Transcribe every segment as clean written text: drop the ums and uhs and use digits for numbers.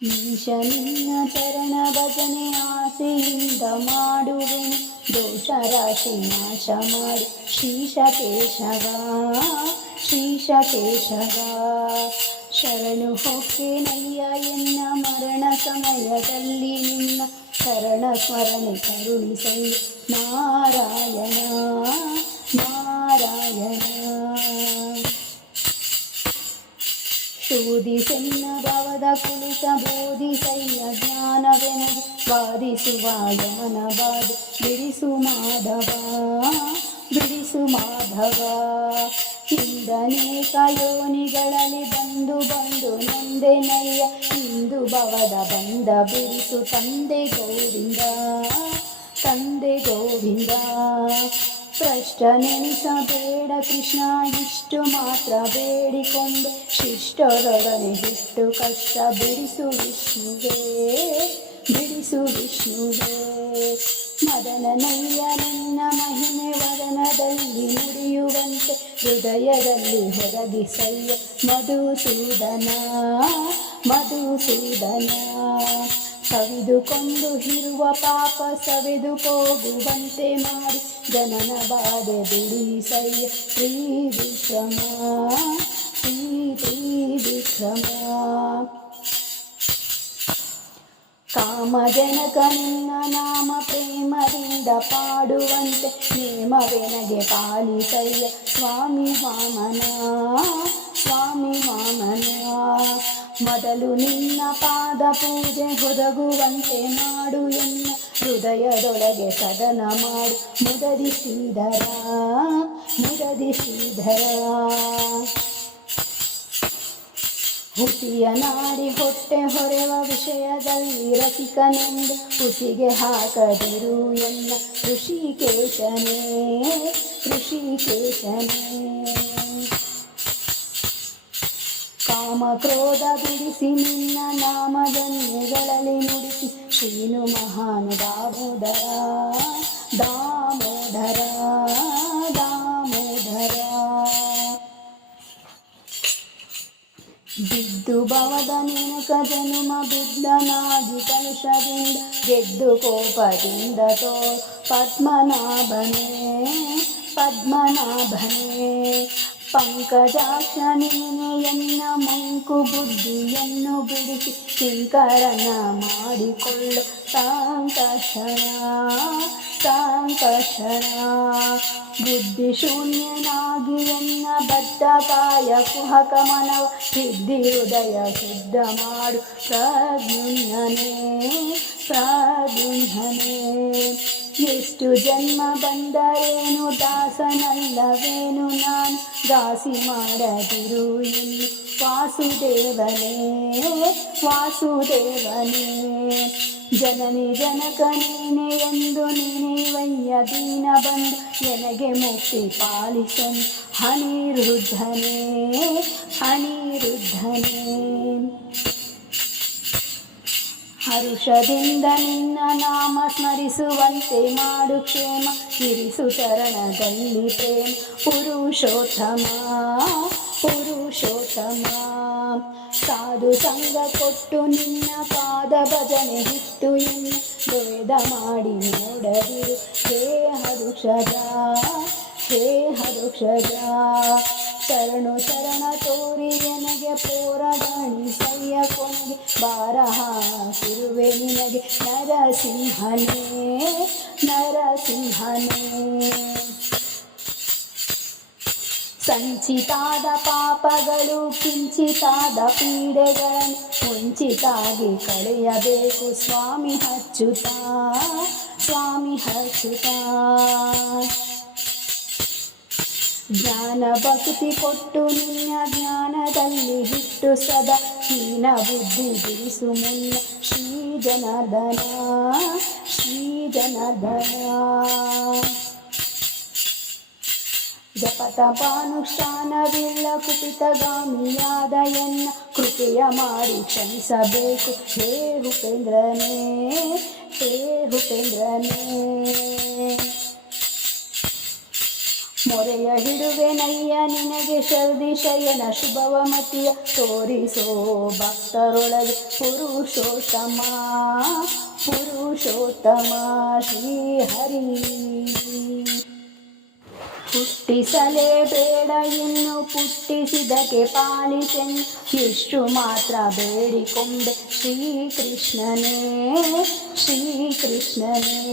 ಈಶ ನಿನ್ನ ಚರಣ ಭಜನೆ ಆಸೆಯಿಂದ ಮಾಡುವೆನು, ದೋಷ ರಾಶಿ ನಾಶ ಮಾಡು ಶ್ರೀಶ ಕೇಶವ, ಶ್ರೀಶ ಕೇಶವ. ಶರಣು ಹೊಕ್ಕೆನಯ್ಯ ಎನ್ನ ಮರಣ ಸಮಯದಲ್ಲಿ ನಿನ್ನ ಶರಣ ಸ್ಮರಣೆ ಕರುಣಿಸಯ್ಯ ನಾರಾಯಣ ನಾರಾಯಣ. ಶೋಧಿಸೆನ್ನ ಭವದ ಕುಲಿತ ಬೋಧಿಸಯ್ಯ ಜ್ಞಾನವೆನಗೆ ವಾದಿಸುವ ಯಮನ ಬಾಧ ಬಿಡಿಸು ಮಾಧವ, ಬಿಡಿಸು ಮಾಧವ. ಇಂದನೇಕ ಯೋನಿಗಳಲ್ಲಿ ಬಂದು ಬಂದು ನೊಂದೆನಯ್ಯ ಇಂದು ಭವದ ಬಂದ ಬಿಡಿಸು ತಂದೆ ಗೋವಿಂದ, ತಂದೆ ಗೋವಿಂದ. ಭ್ರಷ್ಟ ನೆನೆಸಬೇಡ ಕೃಷ್ಣ ಇಷ್ಟು ಮಾತ್ರ ಬೇಡಿಕೊಂಡು, ಶಿಷ್ಟರೊಡನೆ ಹಿಟ್ಟು ಕಷ್ಟ ಬಿಡಿಸು ವಿಷ್ಣುವೇ, ಬಿಡಿಸು ವಿಷ್ಣುವೇ. ಮದನನಯ್ಯ ನಿನ್ನ ಮಹಿಮೆ ವದನದಲ್ಲಿ ನುಡಿಯುವಂತೆ ಹೃದಯದಲ್ಲಿ ಹೊರಗಿಸಯ್ಯ ಮಧುಸೂದನ, ಮಧುಸೂದನ. ಸವಿದುಕೊಂಡು ಇರುವ ಪಾಪ ಸವೆದು ಹೋಗುವಂತೆ ಮಾಡಿ ಜನನ ಬಾಧೆ ಬಿಡಿಸಯ್ಯ ತ್ರಿವಿಕ್ರಮ, ತ್ರಿವಿಕ್ರಮ. ಕಾಮಜನಕ ನಿನ್ನ ನಾಮ ಪ್ರೇಮದಿಂದ ಪಾಡುವಂತೆ ನೇಮವೆನಗೆ ಪಾಲಿಸಯ್ಯ ಸ್ವಾಮಿ ವಾಮನ, ಸ್ವಾಮಿ ವಾಮನ. ಮೊದಲು ನಿನ್ನ ಪಾದ ಪೂಜೆ ಒದಗುವಂತೆ ಮಾಡು ಎನ್ನ ಹೃದಯದೊಳಗೆ ಸದನ ಮಾಡು ಮುದದಿ ಶ್ರೀಧರ, ಮುದದಿ ಶ್ರೀಧರ. ಹುಸಿಯ ನಾಡಿ ಹೊಟ್ಟೆ ಹೊರೆವ ವಿಷಯದಲ್ಲಿ ರಸಿಕನೆಂದು ಹುಸಿಗೆ ಹಾಕದಿರು ಎನ್ನ ಋಷಿಕೇಶನೇ, ಋಷಿಕೇಶನೇ. ಕಾಮ ಕ್ರೋಧ ಬಿಡಿಸಿ ನಿನ್ನ ನಾಮಧನ್ಯಗಳಲ್ಲಿ ನುಡಿಸಿ ಶ್ರೀನು ಮಹಾನು ದಾಮೋದರ, ದಾಮೋದರ, ದಾಮೋದರ. ಬಿದ್ದು ಭವದ ನೆನಕ ಜನುಮ ಬಿದ್ದನಾಗಿ ಕಲುಷದಿಂದ ಗೆದ್ದು ಕೋಪದಿಂದ ತೋ ಪದ್ಮನಾಭನೇ, ಪದ್ಮನಾಭನೇ. ಪಂಕಜಾಕ್ಷ ನೀನೆ ಎನ್ನ ಮಂಕು ಬುದ್ಧಿಯನ್ನು ಬಿಡಿಸಿ ಕಿಂಕರನ ಮಾಡಿಕೊಳ್ಳು ಸಂಕರ್ಷಣ, ಸಂಕರ್ಷಣ. ಬುದ್ಧಿ ಶೂನ್ಯನಾಗಿ ಎನ್ನ ಬದ್ಧ ಕಾಯ ಕುಹಕ ಮನವ ಸಿದ್ಧಿ ಹೃದಯ ಶುದ್ಧ ಮಾಡು ಪ್ರದ್ಯುಮ್ನನೇ, ಪ್ರದ್ಯುಮ್ನನೇ. ಎಷ್ಟು ಜನ್ಮ ಬಂದರೇನು ದಾಸನಲ್ಲವೇನು ನಾನು ದಾಸಿ ಮಾಡದಿರು ಇನ್ನು ವಾಸುದೇವನೇ, ವಾಸುದೇವನೇ. ಜನನಿ ಜನಕ ನೀನೆ ಎಂದು ನೆನೆವಯ್ಯ ದೀನ ಬಂದು ಎನಗೆ ಮುಕ್ತಿ ಪಾಲಿಸನು ಅನಿರುದ್ಧನೇ, ಅನಿರುದ್ಧನೇ. ಹರುಷದಿಂದ ನಿನ್ನ ನಾಮ ಸ್ಮರಿಸುವಂತೆ ಮಾಡು ಕ್ಷೇಮ ಇರಿಸು ಚರಣದಲ್ಲಿ ಪ್ರೇಮ ಪುರುಷೋತ್ತಮ, ಪುರುಷೋತ್ತಮ. ಸಾಧು ಸಂಗ ಕೊಟ್ಟು ನಿನ್ನ ಪಾದ ಭಜನೆ ಹಿತ್ತು ಎನ್ನ ದೊರೆದ ಮಾಡಿ ನೋಡದಿರು ಹೇ ಹರುಷಜ, ಹೇ ಹರುಷಜ. ಶರಣು ಶರಣ ತೋರಿ ಎನಗೆ ಪೋರಗಣಿಸಯ್ಯ ಕೊನೆಗೆ ಭಾರ ಹಾಕಿರುವೆ ನಿನಗೆ ನರಸಿಂಹನೇ, ನರಸಿಂಹನೇ. ಸಂಚಿತಾದ ಪಾಪಗಳು ಕಿಂಚಿತಾದ ಪೀಡೆಗಳನ್ನು ಮುಂಚಿತಾಗಿ ಕಳೆಯಬೇಕು ಸ್ವಾಮಿ ಅಚ್ಯುತ, ಸ್ವಾಮಿ ಅಚ್ಯುತ. ಜ್ಞಾನ ಭಕ್ತಿ ಕೊಟ್ಟು ನಿನ್ನ ಜ್ಞಾನದಲ್ಲಿ ಹಿಟ್ಟು ಸದಾ ಹೀನ ಬುದ್ಧಿ ಬಿಡಿಸು ಮುನ್ನ ಶ್ರೀ ಜನಾರ್ದನ, ಶ್ರೀ ಜನಾರ್ದನ. ಜಪತಪಾನುಷ್ಠಾನವಿಲ್ಲ ಕುಪಿತಗಾಮಿಯಾದ ಎನ್ನ ಕೃಪೆಯ ಮಾಡಿ ಕ್ಷಮಿಸಬೇಕು ಹೇ ಉಪೇಂದ್ರನೇ, ಹೇ ಉಪೇಂದ್ರನೇ. ಮೊರೆಯ ಹಿಡುವೆನಯ್ಯ ನಿನಗೆ ಶರದಿ ಶಯನ ಶುಭವಮತಿಯ ತೋರಿಸೋ ಭಕ್ತರೊಳಗೆ ಪುರುಷೋತ್ತಮ ಪುರುಷೋತ್ತಮ ಶ್ರೀಹರಿ. ಹುಟ್ಟಿಸಲೇಬೇಡ ಇನ್ನು ಪುಟ್ಟಿಸಿದಕ್ಕೆ ಪಾಲಿಸೆನ್ನು ಇಷ್ಟು ಮಾತ್ರ ಬೇಡಿಕೊಂಡೆ ಶ್ರೀಕೃಷ್ಣನೇ ಶ್ರೀಕೃಷ್ಣನೇ.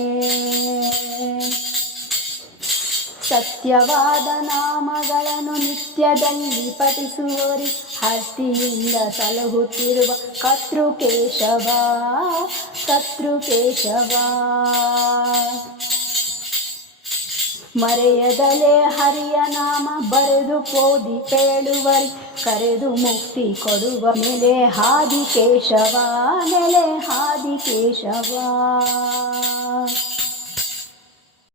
ಸತ್ಯವಾದ ನಾಮಗಳನ್ನು ನಿತ್ಯದಲ್ಲಿ ಪಠಿಸುವವರಿ ಹರ್ತಿಯಿಂದ ಸಲಹುತ್ತಿರುವ ಕರ್ತೃಕೇಶವ ಕರ್ತೃಕೇಶವ. ಮರೆಯದಲೇ ಹರಿಯ ನಾಮ ಬರೆದು ಓದಿ ಪೇಳುವರಿ ಕರೆದು ಮುಕ್ತಿ ಕೊಡುವ ನೆಲೆ ಹಾದಿ ಕೇಶವ ನೆಲೆ ಹಾದಿ ಕೇಶವ.